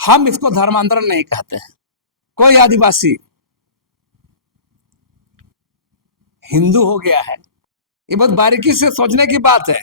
हम इसको धर्मांतरण नहीं कहते हैं। कोई आदिवासी हिंदू हो गया है, ये बहुत बारीकी से सोचने की बात है।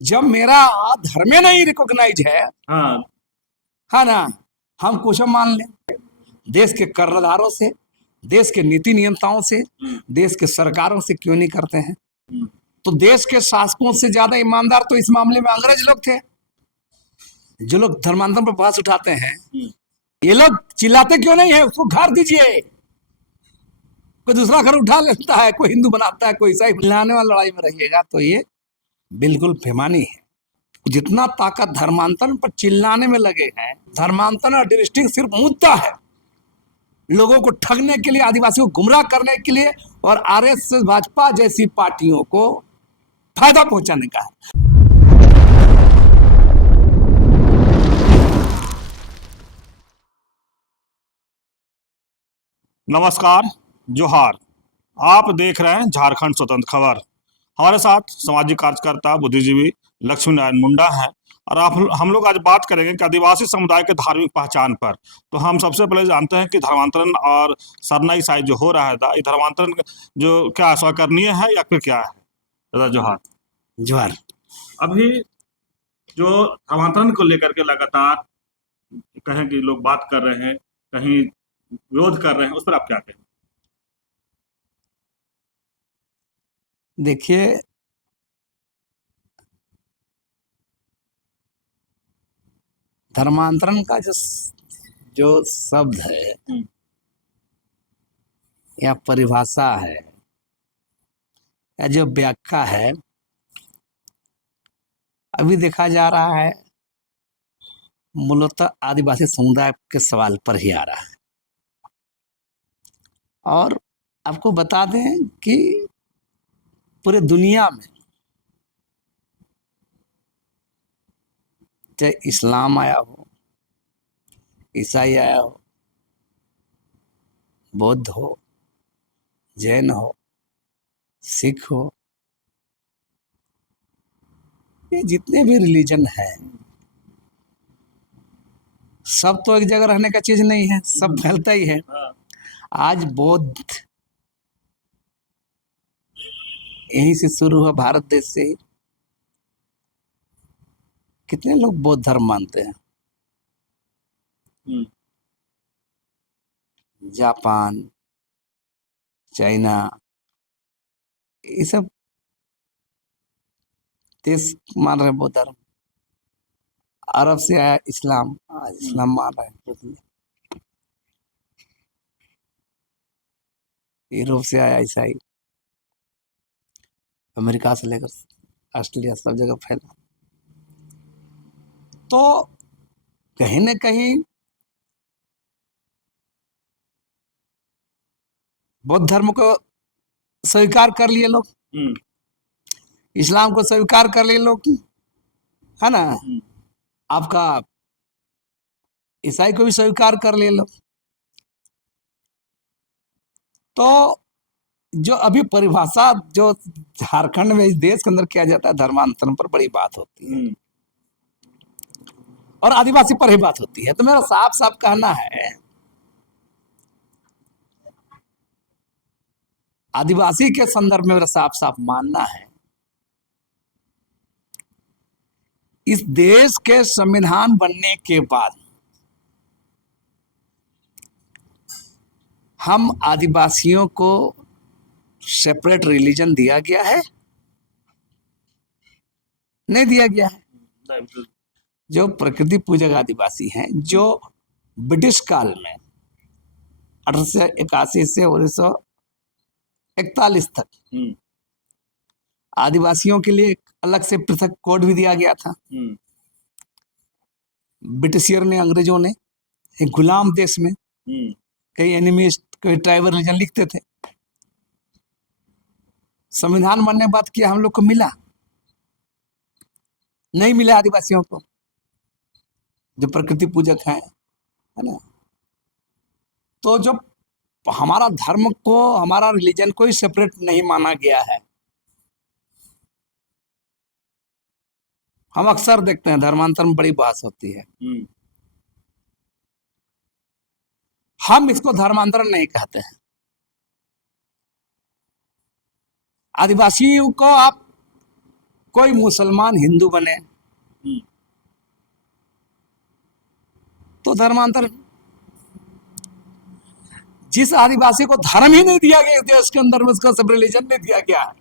जब मेरा धर्म नहीं रिकॉग्नाइज है, हाँ है ना, हम कुछ मान लें, देश के कर्णधारों से, देश के नीति नियंताओं से, देश के सरकारों से क्यों नहीं करते हैं? तो देश के शासकों से ज्यादा ईमानदार तो इस मामले में अंग्रेज लोग थे। जो लोग धर्मांतरण पर बहस उठाते हैं, ये लोग चिल्लाते क्यों नहीं है? उसको घर दीजिए। कोई दूसरा घर उठा लेता है, कोई हिंदू बनाता है, कोई ईसाई। चिल्लाने वाली लड़ाई में रहिएगा तो ये बिल्कुल बेईमानी है। जितना ताकत धर्मांतरण पर चिल्लाने में लगे हैं, धर्मांतरण और डिस्ट्रिक्ट सिर्फ मुद्दा है लोगों को ठगने के लिए, आदिवासियों को गुमराह करने के लिए और आरएसएस भाजपा जैसी पार्टियों को फायदा पहुंचाने का है। नमस्कार, जोहार। आप देख रहे हैं झारखंड स्वतंत्र खबर। हमारे साथ सामाजिक कार्यकर्ता बुद्धिजीवी लक्ष्मी नारायण मुंडा हैं और हम लोग आज बात करेंगे कि आदिवासी समुदाय के धार्मिक पहचान पर। तो हम सबसे पहले जानते हैं कि धर्मांतरण और सरना ईसाई जो हो रहा है, ये धर्मांतरण जो क्या स्वीकारनीय है या फिर क्या है? दादा जोहार। जोहार। अभी जो धर्मांतरण को लेकर के लगातार कहें कि लोग बात कर रहे हैं, कहीं विरोध कर रहे हैं, उस पर आप क्या कहें? देखिए, धर्मांतरण का जो शब्द है या परिभाषा है या जो व्याख्या है, अभी देखा जा रहा है मूलतः आदिवासी समुदाय के सवाल पर ही आ रहा है। और आपको बता दें कि पूरे दुनिया में चाहे इस्लाम आया हो, ईसाई आया हो, बौद्ध हो, जैन हो, सिख हो, ये जितने भी रिलीजन हैं, सब तो एक जगह रहने का चीज नहीं है, सब फैलता ही है। आज बौद्ध यहीं से शुरू हुआ, भारत देश से ही। कितने लोग बौद्ध धर्म मानते हैं? जापान, चाइना, ये सब देश मान रहे हैं बौद्ध धर्म। अरब से आया इस्लाम, आज इस्लाम मान रहे हैं। यूरोप से आया ईसाई, अमेरिका से लेकर ऑस्ट्रेलिया सब जगह फैला। तो कहीं न कहीं बौद्ध धर्म को स्वीकार कर लिए लोग, इस्लाम को स्वीकार कर लिए लोग, है ना, आपका ईसाई को भी स्वीकार कर लिए लोग। तो जो अभी परिभाषा जो झारखंड में, इस देश के अंदर किया जाता है, धर्मांतरण पर बड़ी बात होती है और आदिवासी पर ही बात होती है। तो मेरा साफ साफ कहना है, आदिवासी के संदर्भ में मेरा साफ साफ मानना है, इस देश के संविधान बनने के बाद हम आदिवासियों को सेपरेट रिलीजन दिया गया है? नहीं दिया गया है। जो प्रकृति पूजक आदिवासी हैं, जो ब्रिटिश काल में 1881 से 1941 तक आदिवासियों के लिए एक अलग से पृथक कोड भी दिया गया था। ब्रिटिशियर ने, अंग्रेजों ने एक गुलाम देश में कई एनिमिस्ट, कई ट्राइबल रिलीजन लिखते थे। संविधान बनने के बाद क्या हम लोग को मिला? नहीं मिला आदिवासियों को, जो प्रकृति पूजक हैं, है ना। तो जब हमारा धर्म को, हमारा रिलीजन को ही सेपरेट नहीं माना गया है, हम अक्सर देखते हैं धर्मांतरण में बड़ी बहस होती है। हम इसको धर्मांतरण नहीं कहते हैं। आदिवासियों को आप कोई मुसलमान हिंदू बने तो धर्मांतरण। जिस आदिवासी को धर्म ही नहीं दिया गया इस देश के अंदर में, उसका सब रिलीजन नहीं दिया गया है,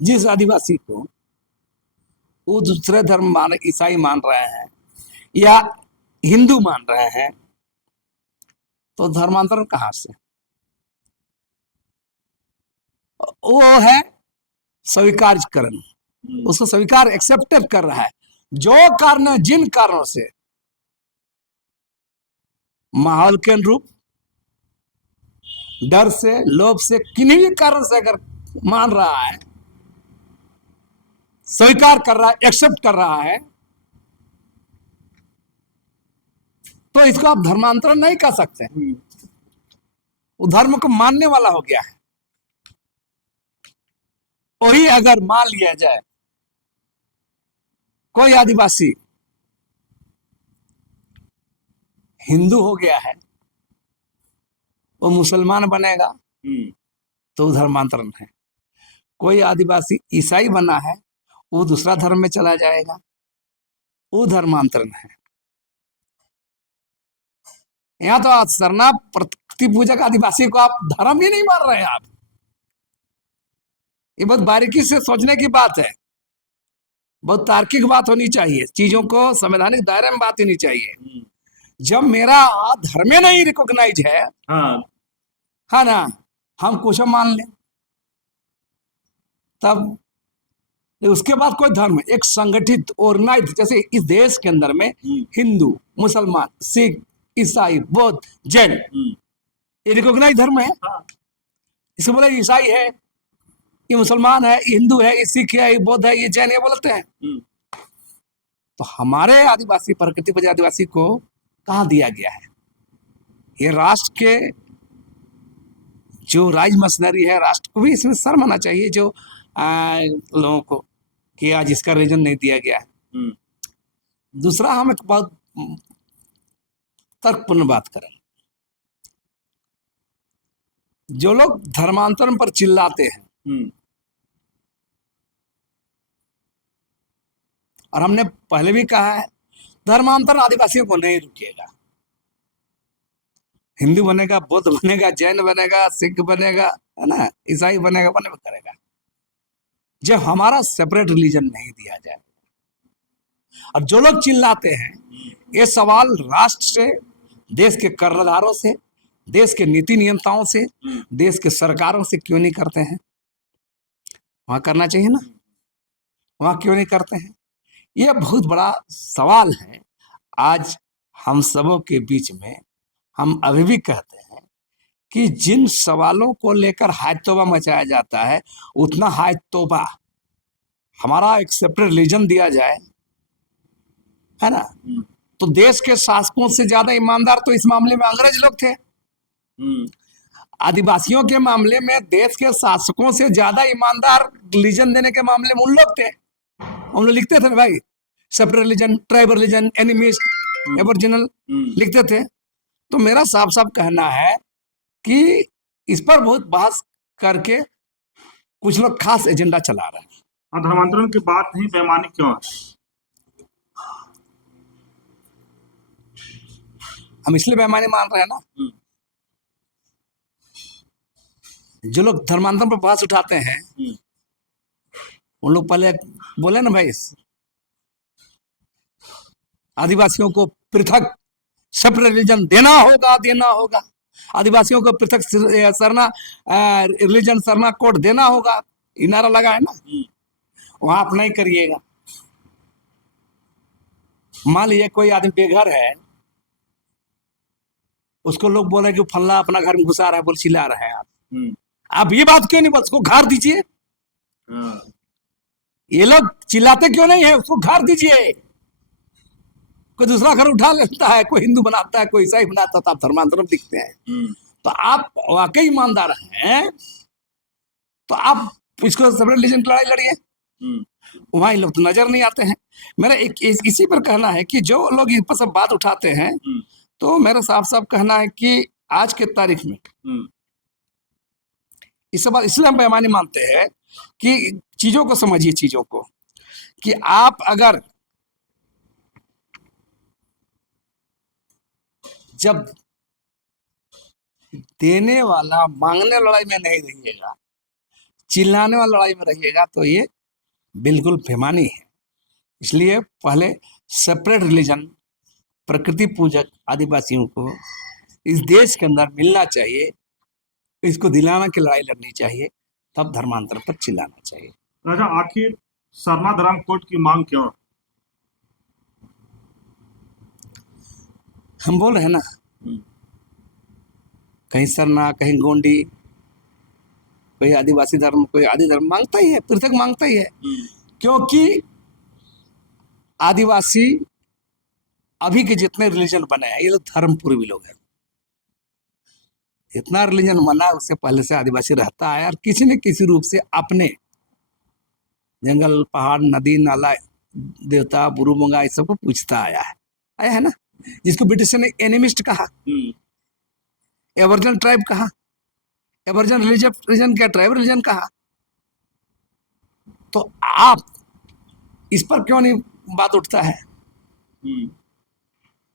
जिस आदिवासी को वो दूसरे धर्म मान, ईसाई मान रहे हैं या हिंदू मान रहे हैं, तो धर्मांतरण कहां से? वो है स्वीकारकरण, उसको स्वीकार एक्सेप्टेड कर रहा है। जो कारण, जिन कारणों से, माहौल के अनुरूप, डर से, लोभ से, किन्हीं भी कारण से अगर मान रहा है, स्वीकार कर रहा है, एक्सेप्ट कर रहा है, तो इसको आप धर्मांतरण नहीं कर सकते। वो धर्म को मानने वाला हो गया है। वही अगर मान लिया जाए कोई आदिवासी हिंदू हो गया है, वो मुसलमान बनेगा तो धर्मांतरण है। कोई आदिवासी ईसाई बना है, वो दूसरा धर्म में चला जाएगा, वो धर्मांतरण है। यहां तो आज सरना प्रकृति पूजक आदिवासी को आप धर्म ही नहीं मान रहे हैं। आप, ये बहुत बारीकी से सोचने की बात है, बहुत तार्किक बात होनी चाहिए, चीजों को संवैधानिक दायरे में बात होनी चाहिए। जब मेरा धर्म नहीं रिकॉग्नाइज है, हाँ ना, हम कुछ मान लें, तब उसके बाद कोई धर्म, एक संगठित ऑर्गेनाइज, जैसे इस देश के अंदर में हिंदू, मुसलमान, सिख, ईसाई, बौद्ध, जैन, ये रिकॉग्नाइज धर्म है। इसको बोले ईसाई है, ये मुसलमान है, ये हिंदू है, ये सिख है, ये बौद्ध है, ये जैन है, बोलते हैं। तो हमारे आदिवासी, प्रकृति पूजक आदिवासी को कहाँ दिया गया है? ये राष्ट्र के जो राज मशीनरी है, राष्ट्र को भी इसमें शर्म आना चाहिए, जो लोगों को, कि आज इसका रीजन नहीं दिया गया है। दूसरा, हम एक बहुत तर्कपूर्ण बात करें। जो लोग धर्मांतरण पर चिल्लाते हैं, और हमने पहले भी कहा है, धर्मांतरण आदिवासियों को नहीं रुकेगा। हिंदू बनेगा, बौद्ध बनेगा, जैन बनेगा, सिख बनेगा, है ना, ईसाई बनेगा, बनेगा करेगा, जब हमारा सेपरेट रिलीजन नहीं दिया जाए। और जो लोग चिल्लाते हैं, ये सवाल राष्ट्र से, देश के कर्णधारों से, देश के नीति नियंताओं से, देश के सरकारों से क्यों नहीं करते हैं? वहां करना चाहिए ना, वहां क्यों नहीं करते हैं? यह बहुत बड़ा सवाल है। आज हम सबों के बीच में हम अभी भी कहते हैं कि जिन सवालों को लेकर हाय तौबा मचाया जाता है, उतना हाय तौबा हमारा एक सेपरेट रिलीजन दिया जाए, है ना, तो देश के शासकों से ज्यादा ईमानदार तो इस मामले में अंग्रेज लोग थे। आदिवासियों के मामले में देश के शासकों से ज्यादा ईमानदार रिलीजन देने के मामले में उन लोग थे। हम लोग लिखते थे ना भाई, separate religion, tribal religion, animist, aboriginal लिखते थे। तो मेरा साफ साफ कहना है कि इस पर बहुत बहस करके कुछ लोग खास एजेंडा चला रहे हैं। धर्मांतरण की बात नहीं, बेईमानी क्यों है? हम इसलिए बेईमानी मान रहे हैं ना, जो लोग धर्मांतरण पर बहस उठाते हैं, उन लोग पहले बोले ना भाई, आदिवासियों को पृथक सेपरेट रिलीजन देना होगा, आदिवासियों को पृथक सरना रिलीजन, सरना कोड देना होगा, ये नारा लगा है ना। वहां आप नहीं करिएगा। मान लीजिए कोई आदमी बेघर है, उसको लोग बोले कि फल्ला अपना घर में घुसा रहा है, बोल चिल्ला रहे हैं। आप ये बात क्यों नहीं बोल, उसको घर दीजिए। ये लोग चिल्लाते क्यों नहीं है? उसको घर दीजिए। कोई दूसरा घर उठा लेता है, कोई हिंदू बनाता है, कोई ईसाई बनाता है, तो आप धर्मांतरण दिखते हैं। तो आप वाकई ईमानदार हैं तो आप इसको सेपरेट रिलीजन की लड़ाई लड़िए। वहां लोग तो नजर नहीं आते हैं। मेरा एक इसी पर कहना है कि जो लोग इस पर सब बात उठाते हैं, तो मेरा साफ साफ कहना है कि आज के तारीख में इस बात इसलिए हम बेईमानी मानते हैं कि चीजों को समझिए, चीजों को कि आप अगर जब देने वाला मांगने लड़ाई में नहीं रहिएगा, चिल्लाने वाला लड़ाई में रहिएगा, तो ये बिल्कुल बेईमानी है। इसलिए पहले सेपरेट रिलीजन, प्रकृति पूजक आदिवासियों को इस देश के अंदर मिलना चाहिए, इसको दिलाना की लड़ाई लड़नी चाहिए, तब धर्मांतर पर चिल्लाना चाहिए। राजा, आखिर सरना धर्म कोड की मांग क्यों? हम बोल रहे हैं ना, कहीं सरना, कहीं गोंडी, कोई आदिवासी धर्म, कोई आदि धर्म मांगता ही है, पृथक मांगता ही है, क्योंकि आदिवासी अभी के जितने रिलीजन बने हैं ये लोग धर्म पूर्वी लोग हैं। इतना रिलीजन बना उससे पहले से आदिवासी रहता है और किसी न किसी रूप से अपने जंगल, पहाड़, नदी, नाला, देवता, बुरु मंगा इस सबको पूछता आया है ना, जिसको ब्रिटिश ने एनिमिस्ट कहा, एवर्जन ट्राइब कहा, एवर्जन रिलीजन क्या, ट्राइब रिलीजन कहा। तो आप इस पर क्यों नहीं बात उठता है?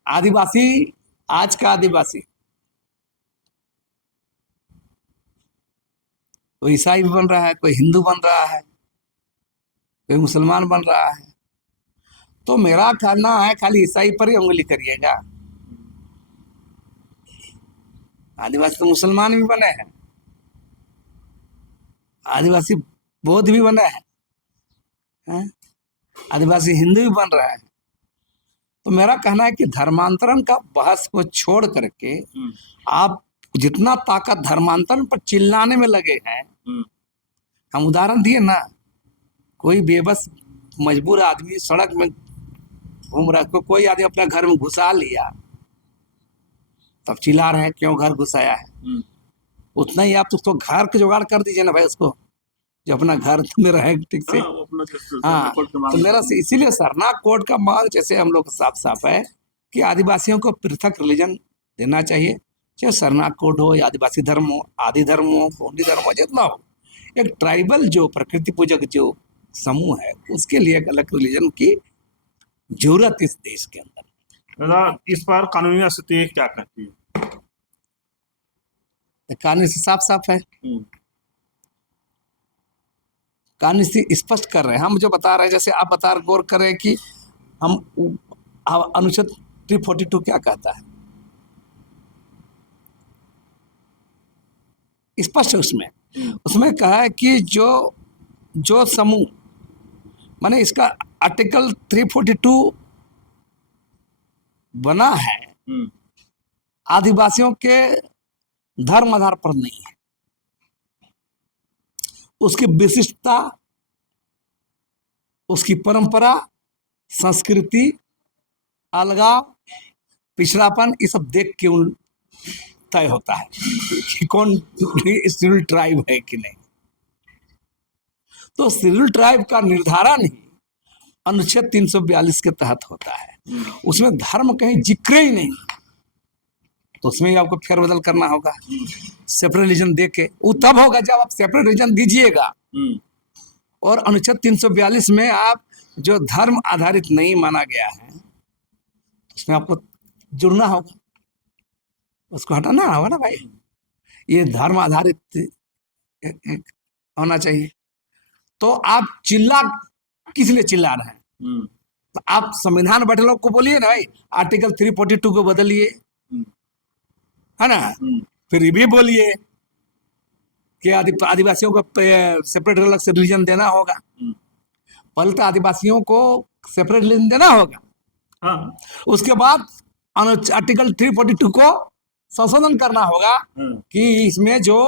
आदिवासी, आज का आदिवासी कोई ईसाई भी बन रहा है, कोई हिंदू बन रहा है, कोई मुसलमान बन रहा है। तो मेरा कहना है खाली ईसाई पर ही उंगली करिएगा, आदिवासी तो मुसलमान भी बने हैं, आदिवासी बौद्ध भी बने हैं, आदिवासी हिंदू भी बन रहा है। तो मेरा कहना है कि धर्मांतरण का बहस को छोड़ करके आप जितना ताकत धर्मांतरण पर चिल्लाने में लगे हैं, हम उदाहरण दिए ना, कोई बेबस मजबूर आदमी सड़क में घूम रहा है, कोई आदमी अपने घर में घुसा लिया, तब चिल्ला रहे हैं क्यों घर घुसाया है। उतना ही आप तो उसको घर के जुगाड़ कर दीजिए ना भाई, उसको जो अपना घर में रहे ठीक से। हाँ, तो मेरा से इसीलिए सरना कोड का मांग जैसे हम लोग साफ साफ है कि आदिवासियों को पृथक रिलीजन देना चाहिए, चाहे सरना कोड हो या आदिवासी धर्म हो, आदि धर्म हो, गोंडी धर्म हो, जितना हो, एक ट्राइबल जो प्रकृति पूजक जो समूह है उसके लिए एक अलग रिलीजन की जरूरत इस देश के अंदर। इस पर कानूनी स्थिति क्या कहती है? कानून से साफ साफ है, कानून से स्पष्ट कर रहे हैं। हम जो बता रहे हैं, जैसे आप बता गौर कर रहे हैं कि हम अनुच्छेद 342 क्या कहता है, स्पष्ट है उसमें कहा है कि जो समूह, माने इसका आर्टिकल 342 बना है आदिवासियों के धर्म आधार पर नहीं है, उसकी विशिष्टता, उसकी परंपरा, संस्कृति, अलगाव, पिछड़ापन, ये सब देख के तय होता है कि कौन शेड्यूल ट्राइब है कि नहीं। तो शेड्यूल ट्राइब का निर्धारण ही अनुच्छेद 342 के तहत होता है, उसमें धर्म कहीं जिक्र ही नहीं, तो उसमें आपको फेरबदल करना होगा, सेपरेट रिलीजन दे के। वो तब होगा जब आप सेपरेट रिलीजन दीजिएगा और अनुच्छेद 342 में आप जो धर्म आधारित नहीं माना गया है उसमें आपको जुड़ना होगा, उसको हटाना होगा ना भाई, ये धर्म आधारित होना चाहिए। तो आप किस लिए चिल्ला रहे हैं? तो आप संविधान बैठे लोग को बोलिए ना भाई, आर्टिकल 342 को बदलिए, है ना, फिर ये भी बोलिए कि आदिवासियों को सेपरेट अलग से रिलीजन देना होगा। पहले तो आदिवासियों को सेपरेट रिलीजन देना होगा, उसके बाद आर्टिकल 342 को संशोधन करना होगा कि इसमें जो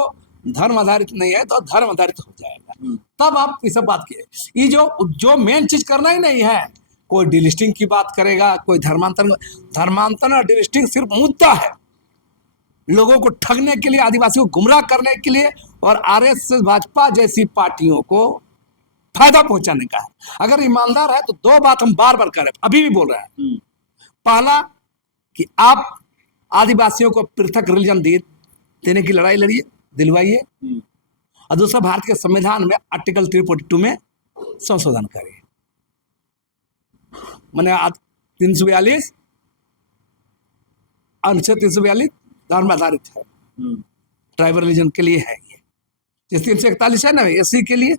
धर्म आधारित नहीं है तो धर्म आधारित हो जाएगा, तब आप ये सब बात कीजिए। ये जो मेन चीज करना ही नहीं है, कोई डिलिस्टिंग की बात करेगा, कोई धर्मांतरण और डिलिस्टिंग सिर्फ मुद्दा है, लोगों को ठगने के लिए, आदिवासियों को गुमराह करने के लिए और आरएसएस भाजपा जैसी पार्टियों को फायदा पहुंचाने का है। अगर ईमानदार है तो दो बात हम बार बार कर रहे हैं, अभी भी बोल रहे हैं। पहला कि आप आदिवासियों को पृथक रिलीजन देने की लड़ाई लड़िए, दिलवाइए। और दूसरा, भारत के संविधान में आर्टिकल 342 में संशोधन करिए। मैंने 342 अनुच्छेद 342 धर्म आधारित है, ट्राइबल रिलीजन के लिए है ये। जैसे 341 है ना एससी के लिए,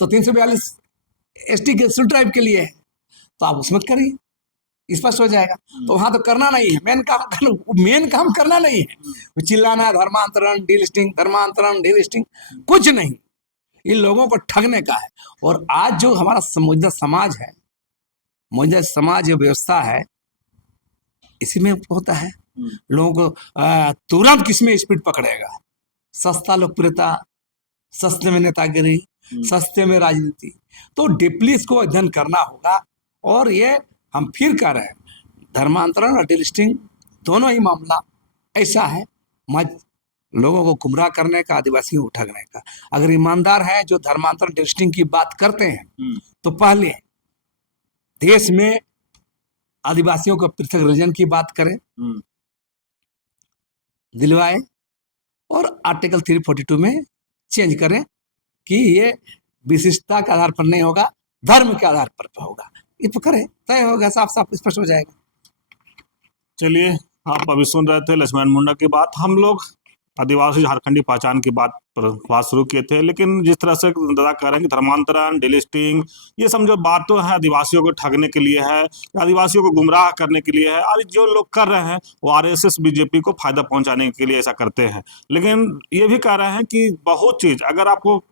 तो 342 एसटी के ट्राइब के लिए है, तो आप उसमें करिए, स्पष्ट हो जाएगा। तो वहां तो करना नहीं है, मेन काम करना नहीं है, चिल्लाना है धर्मांतरण डीलिस्टिंग, कुछ नहीं, इन लोगों को ठगने का है। और आज जो हमारा मौजूदा समाज है, मौजूदा समाज जो व्यवस्था है, इसी में होता है। लोगों को तुरंत किसमें स्पीड पकड़ेगा, सस्ता लोकप्रियता, सस्ते में नेतागिरी, सस्ते में राजनीति। तो डीपली इसको अध्ययन करना होगा। और ये हम फिर कह रहे हैं, धर्मांतरण और डीलिस्टिंग दोनों ही मामला ऐसा है, लोगों को गुमराह करने का, आदिवासियों को ठगने का। अगर ईमानदार है जो धर्मांतरण डीलिस्टिंग की बात करते हैं, तो पहले देश में आदिवासियों को पृथक रिलीजन की बात करें, दिलवाए, और आर्टिकल 342 में चेंज करें कि ये विशिष्टता के आधार पर नहीं होगा, धर्म के आधार पर होगा। ये तो करें, तय होगा, साफ साफ स्पष्ट हो जाएगा। चलिए, आप अभी सुन रहे थे लक्ष्मण मुंडा की बात। हम लोग आदिवासी झारखंडी पहचान की बात शुरू किए थे, लेकिन जिस तरह से दादा कह रहे हैं कि धर्मांतरण, डिलिस्टिंग, ये सब जो बातें हैं आदिवासियों को ठगने के लिए है, आदिवासियों को गुमराह करने के लिए है, और जो लोग कर रहे हैं वो आरएसएस बीजेपी को फायदा पहुंचाने के लिए ऐसा करते हैं। लेकिन ये भी कह रहे हैं कि बहुत चीज, अगर आपको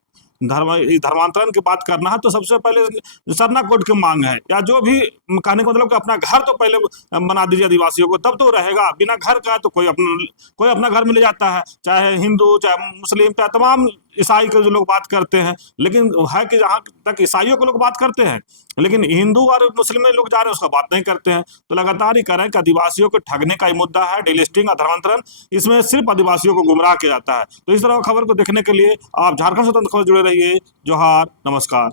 धर्मांतरण की बात करना है तो सबसे पहले सरना कोड की मांग है, या जो भी कहने का मतलब कि अपना घर तो पहले बना दीजिए आदिवासियों को, तब तो रहेगा। बिना घर का तो कोई अपना घर में ले जाता है, चाहे हिंदू, चाहे मुस्लिम, चाहे तमाम ईसाई के जो लोग बात करते हैं। लेकिन है कि जहाँ तक ईसाइयों के लोग बात करते हैं, लेकिन हिंदू और मुस्लिम में लोग जा रहे हैं उसका बात नहीं करते हैं। तो लगातार ही कह रहे हैं कि आदिवासियों को ठगने का ही मुद्दा है, डिलिस्टिंग और धर्मांतरण, इसमें सिर्फ आदिवासियों को गुमराह किया जाता है। तो इस तरह खबर को देखने के लिए आप झारखंड स्वतंत्र खबर जुड़े रहिए। जोहार, नमस्कार।